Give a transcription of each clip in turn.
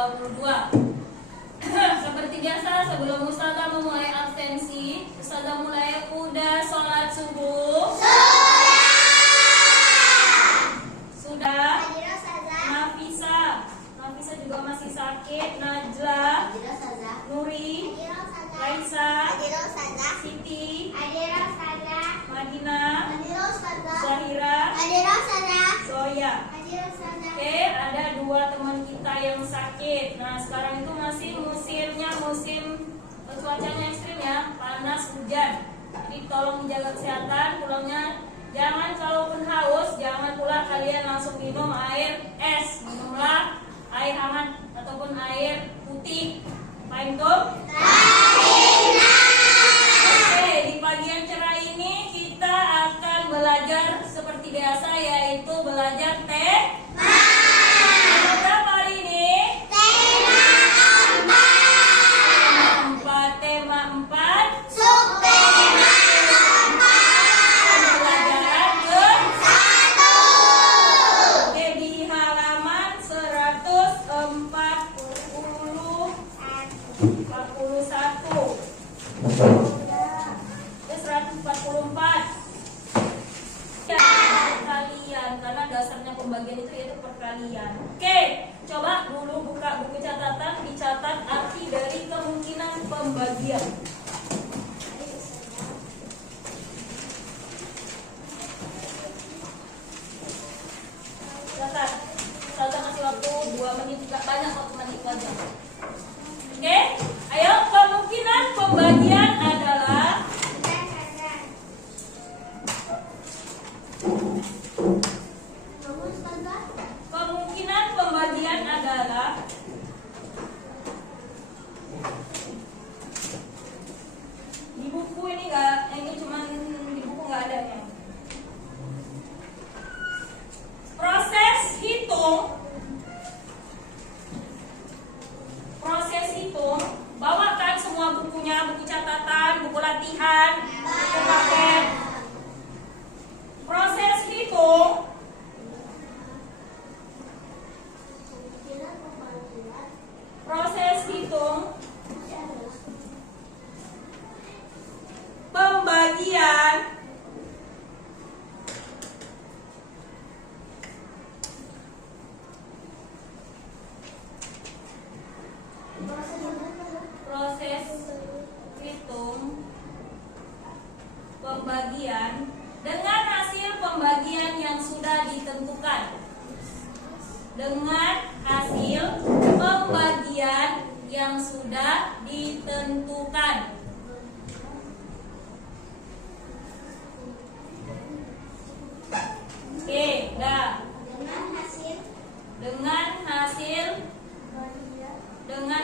2022. Seperti biasa, sebelum Ustazah memulai absensi, Ustazah mulai udah sholat subuh. Sudah. Nafisa juga masih sakit. Najla, Nuri, Raisa, Siti, Madina, Zahira, Zoya. Oke, ada 2 teman kita yang sakit. Nah, sekarang itu masih musim cuacanya ekstrim ya, panas, hujan. Jadi tolong menjaga kesehatan. Pulangnya jangan, kalaupun haus, jangan pula kalian langsung minum air es. Minumlah air hangat ataupun air putih. Paham tuh? Oke, di pagi yang cerah ini kita akan belajar seperti biasa, yaitu belajar tema. Tema berapa hari ini? Tema 4. Subtema 4. Pelajaran ke-1. Oke, di halaman 141. 144. Perkalian, karena dasarnya pembagian itu yaitu perkalian. Oke, coba dulu buka buku catatan, dicatat arti dari kemungkinan pembagian. Catat. Saya kasih waktu 2 menit, tidak banyak, 1 menit saja. Oke, ayo, kemungkinan pembagian adalah di buku ini enggak, ini cuman di buku enggak ada ya. Proses hitung, bawakan semua bukunya, buku catatan, buku latihan, buku paket. Proses hitung pembagian dengan hasil pembagian yang sudah ditentukan. Dengan hasil pembagian yang sudah ditentukan. Oke, dah. Dengan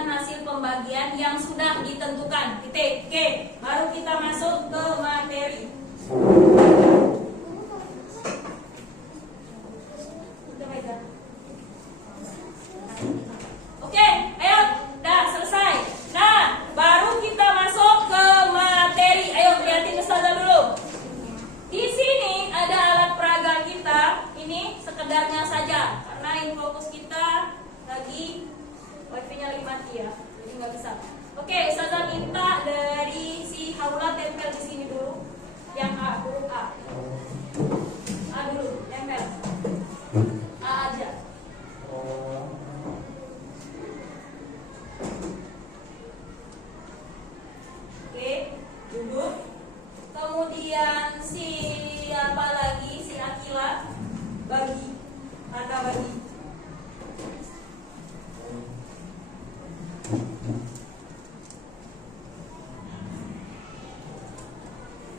hasil pembagian yang sudah ditentukan. Titik. Oke, baru kita masuk ke materi. Oke, ayo, dah selesai. Nah, baru kita masuk ke materi. Ayo, lihatin Ustazah dulu. Di sini ada alat peraga kita. Ini sekedarnya saja, karena ini fokus kita lagi wifi-nya lagi mati ya, jadi nggak bisa. Oke, Ustazah minta dari si Haula tempel di sini dulu. Yang A, huruf A. A dulu, tempel. A aja. Oke, duduk. Kemudian siapa lagi? Si Akila. Bagi. Tanda bagi.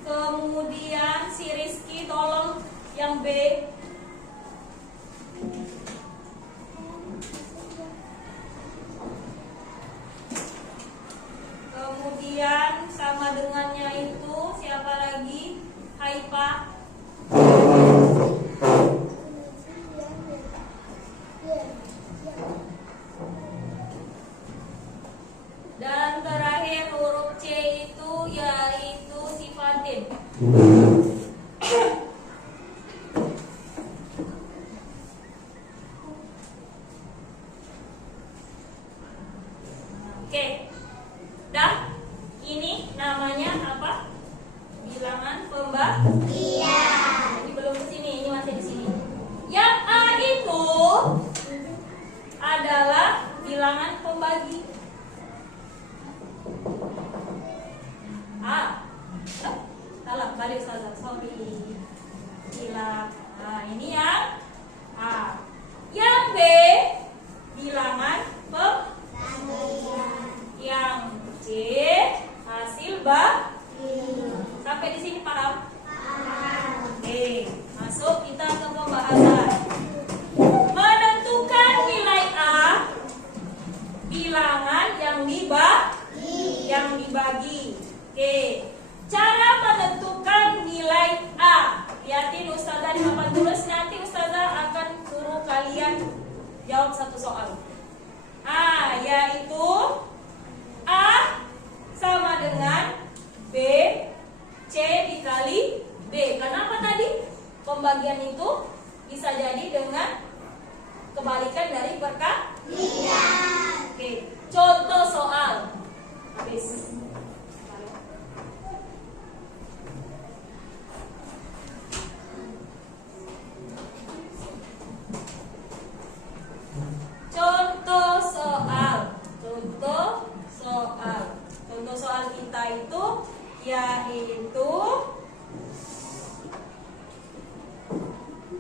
Kemudian si Rizky, tolong yang B. Kemudian sama dengannya itu siapa lagi? Haifa. Dan terakhir huruf C itu yaitu si Fatin. Oke. Dah. Ini namanya apa? Bilangan pembagian. Ini belum ke sini, ini masih di sini. Yang A itu adalah bilangan pembagi. A. Salah, balik saja. Sorry. Hilang. Nah, ini yang A. Yang B bilangan pembagian. Yang C hasil bagi. Sampai di sini paham? Oke, masuk kita ke pembahasan. Menentukan nilai A bilangan yang dibagi. Oke, cara menentukan nilai A. Lihatin Ustazah di papan tulis, nanti Ustazah akan suruh kalian jawab satu soal. Yaitu A sama dengan B C dikali D. Kenapa tadi? Pembagian itu bisa jadi dengan kebalikan dari perkalian. Oke, contoh soal. Habis. Contoh soal kita itu yaitu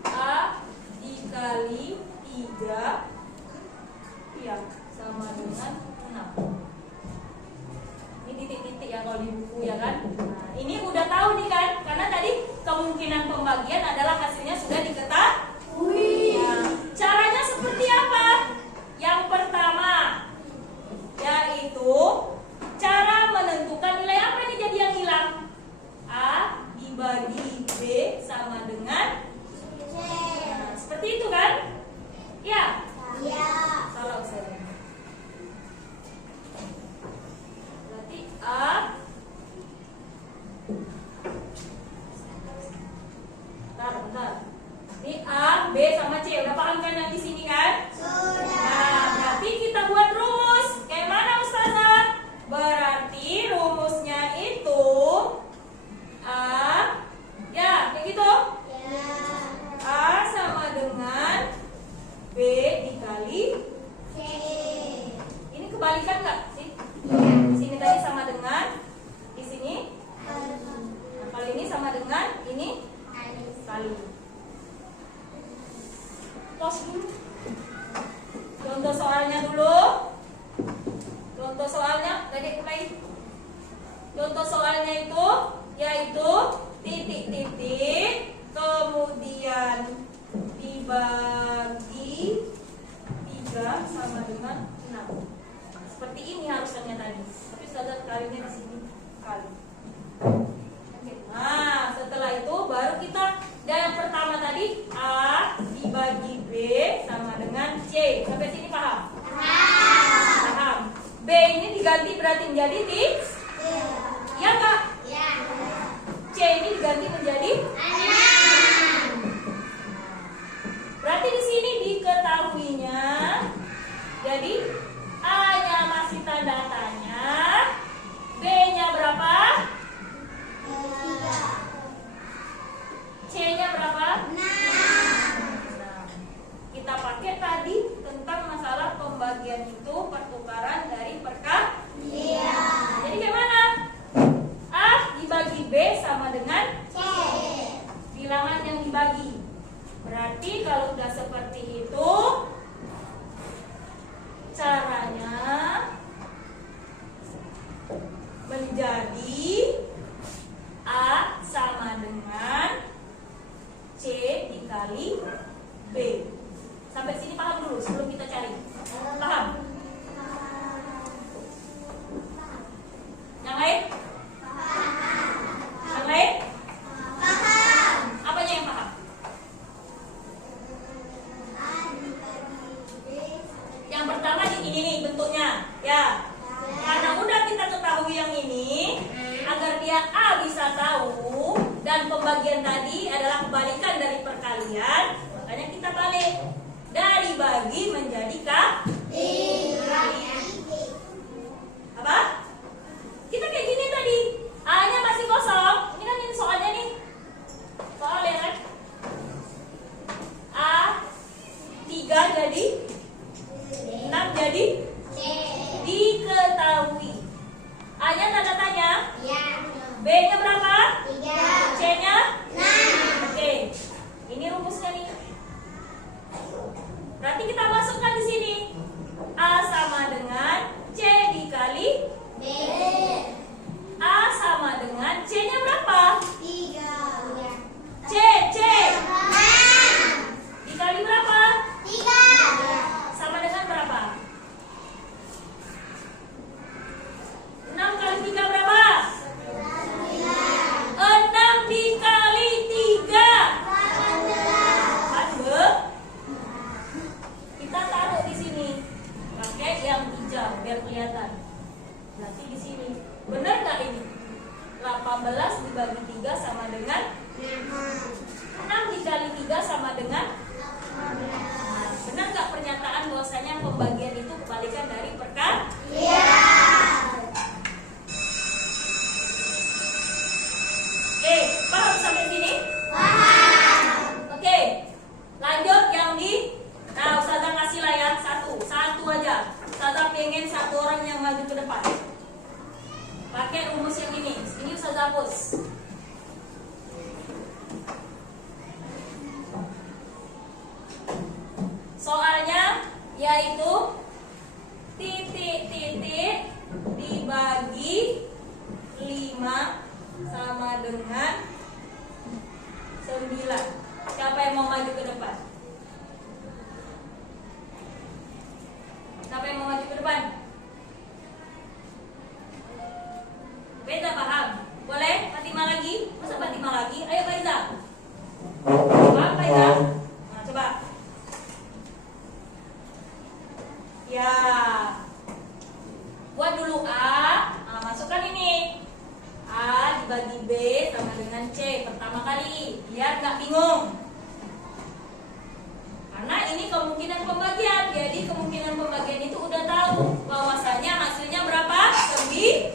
A dikali 3 ya sama dengan 6. Ini titik-titik ya kalau di buku ya kan. Nah, ini udah tahu nih kan, karena tadi kemungkinan pembagian adalah hasilnya sudah diketahui. Nah, caranya seperti apa? Yang pertama yaitu cara menentukan nilai apa ini jadi yang hilang. A dibagi B sama dengan C. Nah, seperti itu kan? Ya? Ya. Salah Ustaz. Berarti A bentar. Ini A, B sama C. Udah paham kan yang di sini kan? Sudah. Nah, berarti kita buat rumus. Kayak mana Ustazah? Berarti rumusnya itu A, ya kayak gitu. Ya. A sama dengan B dikali C. Ini kebalikan nggak sih? Di sini tadi sama dengan, di sini. Nah, kalau ini sama dengan ini kali. Pause dulu. Contoh soalnya dulu. Contoh soalnya tadi mulai. Contoh soalnya itu yaitu titik-titik kemudian dibagi 3 sama dengan 6. Seperti ini harusnya tadi. Tapi Ustazah kalinya di sini kali. Nah, setelah itu baru kita yang pertama tadi A dibagi B sama dengan C. Sampai sini paham? Paham. B ini diganti berarti menjadi T? Ya Kak? Ya. C ini diganti menjadi 6. Berarti di sini diketahuinya. Jadi A-nya masih tanda tanya. B-nya berapa? 3. C-nya berapa? 6. Kita pakai tadi tentang masalah pembagian itu pertukaran dari perkalian. Iya. Jadi gimana? A dibagi B sama dengan C. Bilangan yang dibagi. Berarti kalau sudah seperti itu, caranya menjadi A sama dengan C dikali B. Sampai sini paham dulu sebelum kita cari. Paham? Yang lain? Yang lain? Paham. Apanya yang paham? Yang pertama ini nih bentuknya, ya. Karena udah kita ketahui yang ini, agar dia A bisa tahu dan pembagian tadi adalah kebalikan dari perkalian, makanya kita balik dari bagi menjadi kali. 6 jadi diketahui. A-nya tanda tanya. B-nya berapa? C-nya? Oke. Ini rumusnya nih. Berarti kita masukkan di sini. A sama dengan C dikali A sama dengan C-nya berapa? C dikali berapa? Sama dengan berapa? 6 kali 3 berapa? 6 dikali 3 kita taruh di sini. Pakai yang hijau biar kelihatan. Berarti di sini. Benar nggak ini? 18 dibagi 3 sama dengan 6 dikali 3 sama dengan. Nah, benar nggak pernyataan bahwasanya pembagian itu kebalikan dari perkalian? Oke, paham sampai sini? Oke, lanjut yang di. Nah, Ustazah kasih lah ya satu aja. Ustazah pengen satu orang yang maju ke depan. Pakai rumus yang ini. Ini Ustazah hapus. Soalnya yaitu titik-titik dibagi 5 sama dengan 9. Siapa yang mau maju ke depan? Siapa yang mau maju ke depan? Beda paham? Boleh? Fatimah lagi? Masa Fatimah lagi? Ayo Faiza. Coba Faiza. Nah, coba. Ya. Buat dulu A. Nah, masukkan ini. A dibagi B sama dengan C pertama kali. Biar nggak bingung. Karena ini kemungkinan pembagian. Jadi kemungkinan pembagian itu udah tahu bahwasanya hasilnya berapa? 9.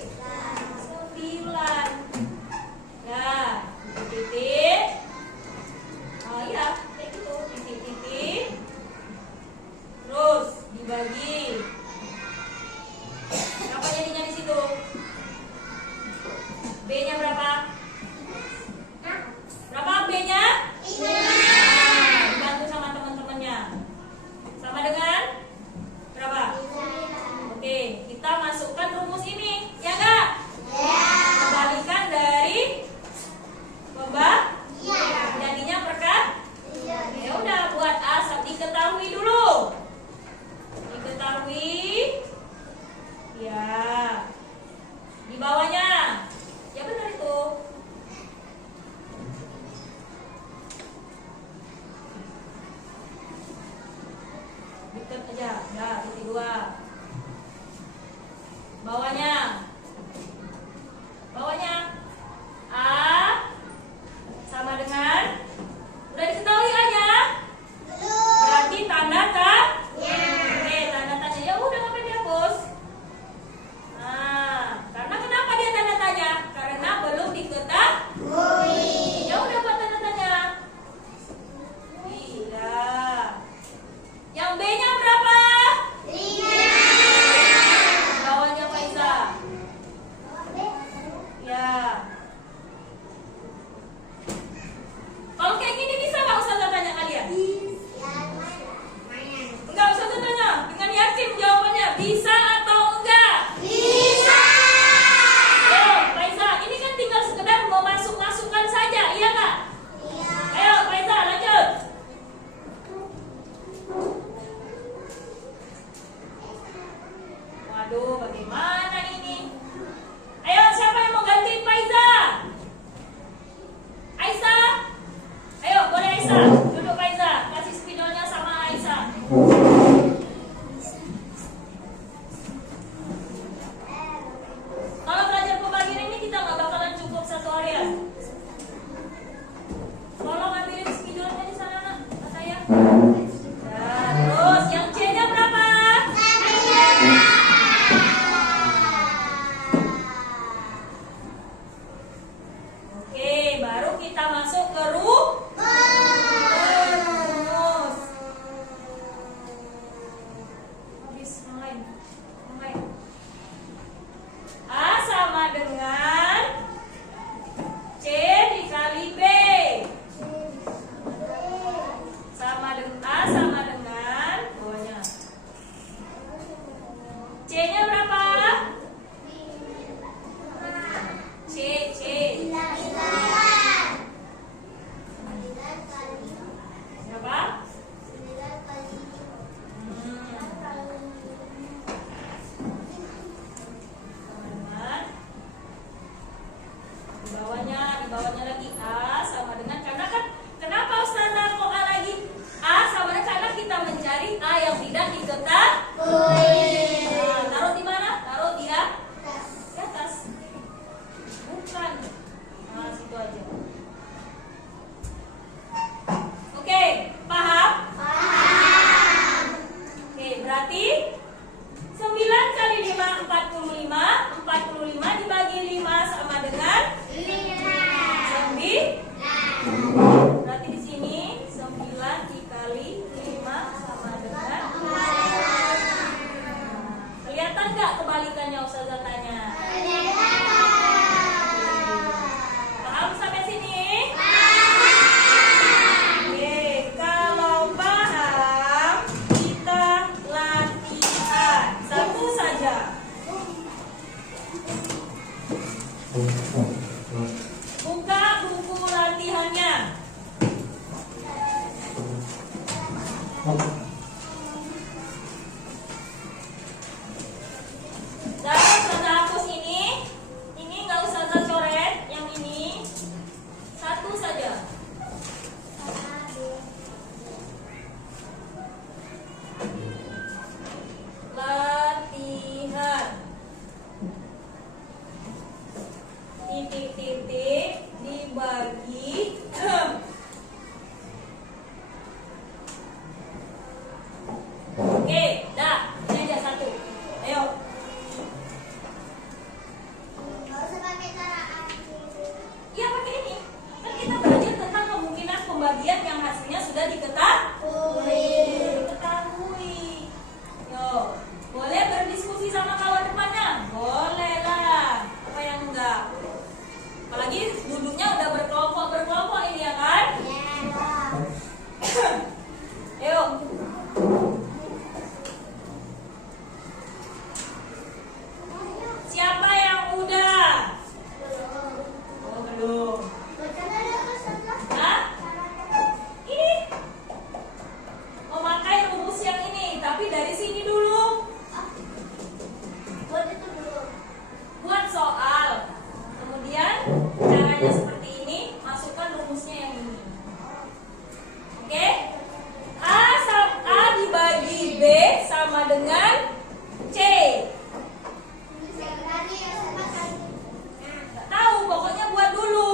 Ya, titik. Oh iya, kayak gitu, titik-titik. Terus dibagi. Apa jadinya di situ? B-nya berapa? Berapa B-nya? 5. Dibantu sama teman-temannya. Sama dengan berapa? Oke, kita masukkan rumus ini, ya enggak? Kebalikan dari pembagian. Jadinya perkalian. Ya udah, buat A diketahui dulu. Diketahui. Ya. Di bawahnya. Ya benar itu. Dekat aja. Ya, titik 2. Bawahnya. A sama dengan udah diketahui aja. Berarti tanda tanya. Oke, tanda tanya. Ya udah, ngapain dihapus? Nah, karena kenapa dia tanda tanya? Karena belum diketahui. Ya udah, buat tanda tanya. Iya. Yang B-nya berapa? 5. Bawahnya Faiza. Ya. Kalau kayak gini bisa nggak Ustazah tanya kalian? Enggak, Ustazah tanya dengan yakin jawabannya bisa atau enggak? Bisa. Ayo, Faiza, ini kan tinggal sekedar mau masukkan saja, iya nggak? Ayo, Faiza, lanjut. Waduh, bagaimana ini? Ayo, siapa yang mau gantiin Faiza? Aisyah? Ayo, boleh Aisyah. Duduk Faiza, kasih spidolnya sama Aisyah. Kalau belajar pembagian ini kita nggak bakalan cukup satu harian. Tolong ambilin spidolnya di sana, nak, kata saya. Terus yang C-nya berapa? Berarti 9 kali 5 45. 45 dibagi 5 sama dengan 9. Berarti di sini 9 dikali 5 sama dengan. Kelihatan nggak kebalikannya Ustazah tanya? Paham sampai sini? Oke, kalau paham kita latihan. Satu saja. Buka buku latihannya. Dan Ustazah hapus ini nggak usah coret, yang ini satu saja. Latihan. Titik-titik dibagi. Oke, dah, ini aja satu. Ayo. Iya pakai ini. Kan kita belajar tentang kemungkinan pembagian yang hasilnya sudah diketahui. Yo, boleh berdiskusi sama kawan depannya? Boleh lah. Apa yang enggak? Apalagi duduknya udah berkelompok ini ya kan? Ayo. Siapa yang udah? Oh, belum. Hah? Ini memakai rumus yang ini, tapi dari sini dulu. Buat soal. Kemudian caranya seperti ini, masukkan rumusnya yang ini. Oke? A dibagi B sama dengan C. Nggak tahu, pokoknya buat dulu.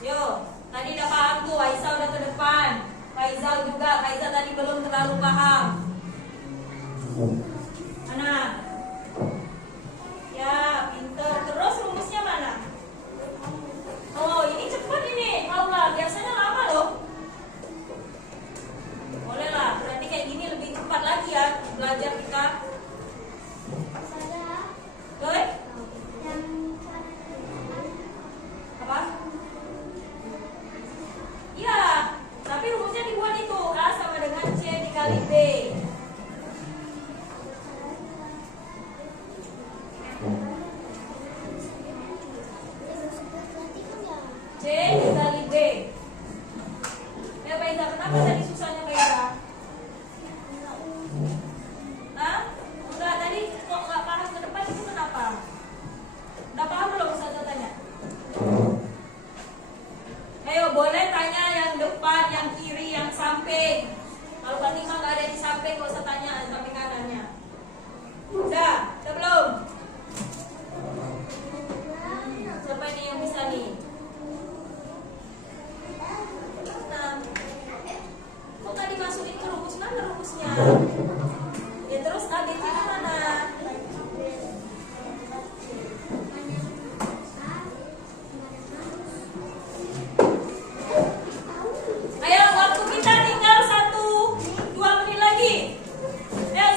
Yo, tadi udah paham tuh, Aisyah udah ke depan. Faizal juga, Faizal tadi belum terlalu paham. Mana? Ya, pinter. Terus rumusnya mana? Oh, ini cepat ini. Allah, biasanya lama loh. Boleh lah, berarti kayak gini lebih cepat lagi ya belajar kita. Boleh? Apa? Iya, tapi rumusnya dibuat itu. A sama dengan C dikali B. C dikali B. Ya, Pak Iza, kenapa tadi susahnya Pak Iza? Hah? Enggak, tadi kok nggak paham ke depan itu kenapa? Udah paham belum Ustazah tanya? Ayo, boleh tanya yang depan, yang kiri, yang samping. Kalau Fatimah nggak ada di samping, nggak usah tanya samping kanannya. Udah belum? Siapa ini yang bisa nih? Nah, kok nggak dimasukin ke rumus? Mana rumusnya? Ya terus ABC-nya mana? Ayo, waktu kita tinggal 1-2 menit lagi. Ayo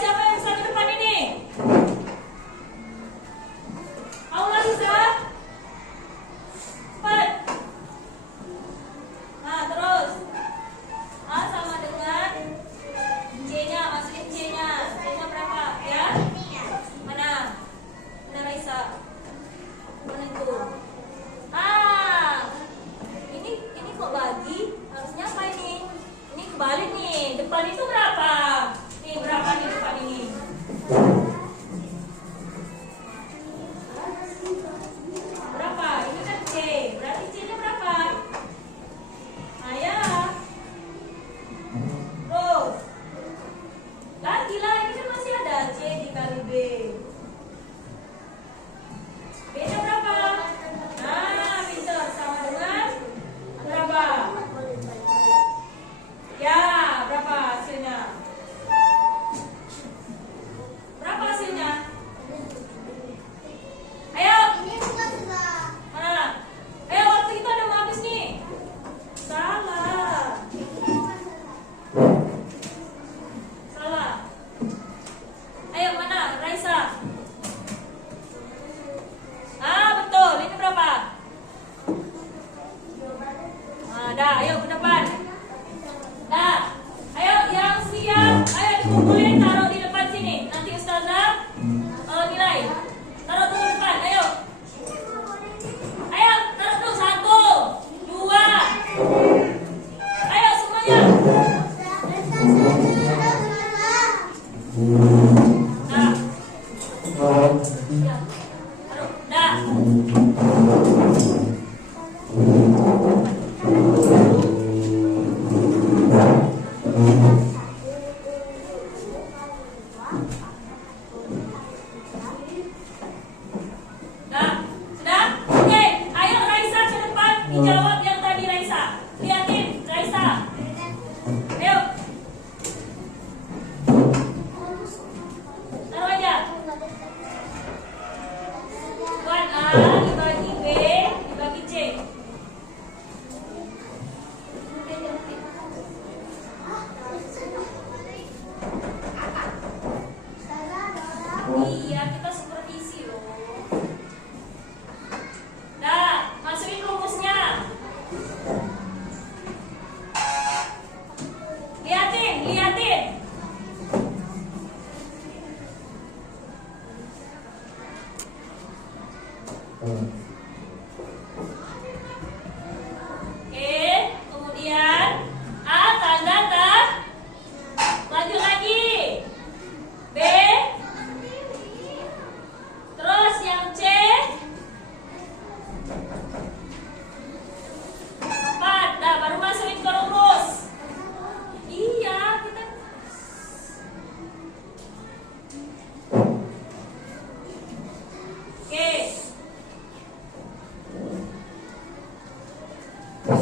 Oke,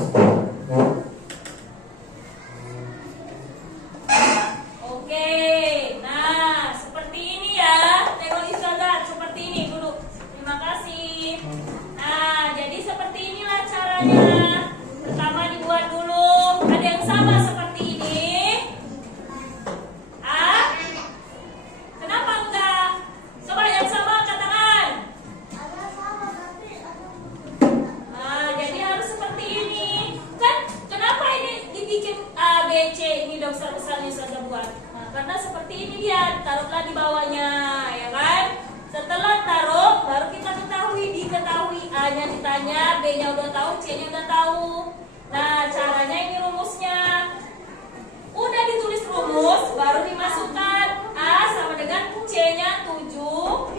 nah seperti ini ya. Tengok Ustazah, seperti ini dulu. Terima kasih. Nah, jadi seperti inilah caranya. Pertama dibuat dulu. Ada yang sama seperti ini? Ah? Kenapa enggak? Coba yang sama angkat tangan. Nah, jadi harus seperti ini. Kan kenapa ini dibikin A, B, C ini besar-besarnya Ustazah buat? Nah, karena seperti ini dia, taruhlah di bawahnya, ya kan? Setelah taruh, baru kita diketahui A-nya ditanya, B-nya udah tahu, C-nya udah tahu. Nah, caranya ini rumusnya. Udah ditulis rumus, baru dimasukkan. A sama dengan C-nya 7.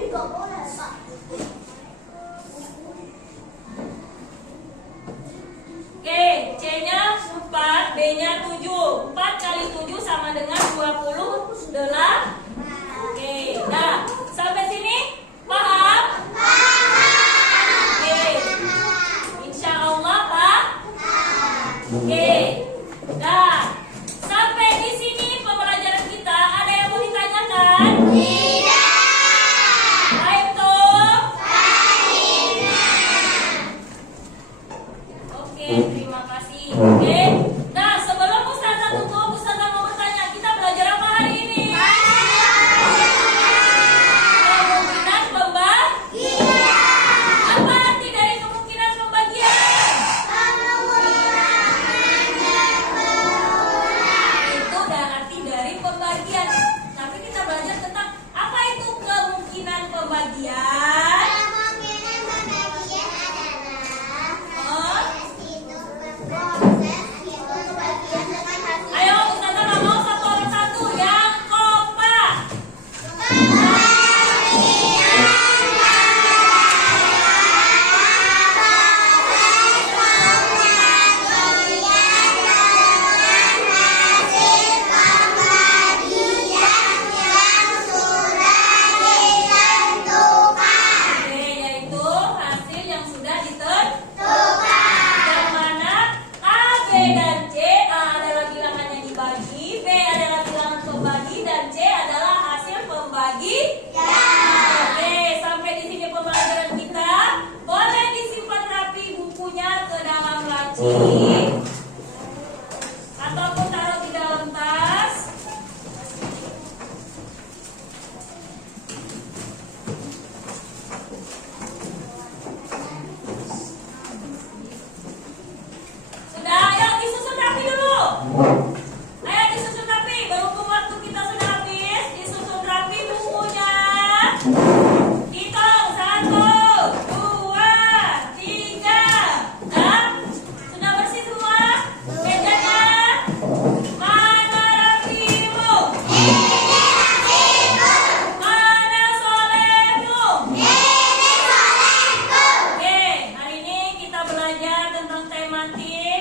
Oke, C-nya 4, B-nya 7. 4 kali 7 sama dengan 28. Oke, nah sampai sini paham? Oke, insya Allah Pak. Oke, nah sampai di sini pembelajaran kita. Ada yang mau ditanyakan? Baik tuh. Oke, terima kasih. Oke, nah sebelum Ustazah tutup, Ustazah mau bertanya, kita belajar apa hari ini? Kemungkinan pembagian. Apa arti dari kemungkinan pembagian? Itu udah arti dari pembagian. Tapi kita belajar tentang apa itu kemungkinan pembagian. Ayo Ustazah nggak mau satu orang satu, yang kompak. Oke, yaitu hasil yang sudah ditentukan. Yang mana A, B, dan C. A adalah bilangan yang dibagi, B adalah bilangan pembagi, dan C adalah hasil pembagi. Oke, sampai di sini pembelajaran kita. Boleh disimpan rapi bukunya ke dalam laci ataupun taruh di dalam tas. Sudah, ayo disusun rapi dulu. Ayo disusun rapi, berhubung waktu kita sudah habis. Disusun rapi bukunya. Hitung 1, 2, 3. Nah, sudah bersih semua? Mejanya? Mana rapimu? Mana solehmu? Oke, hari ini kita belajar tentang tematik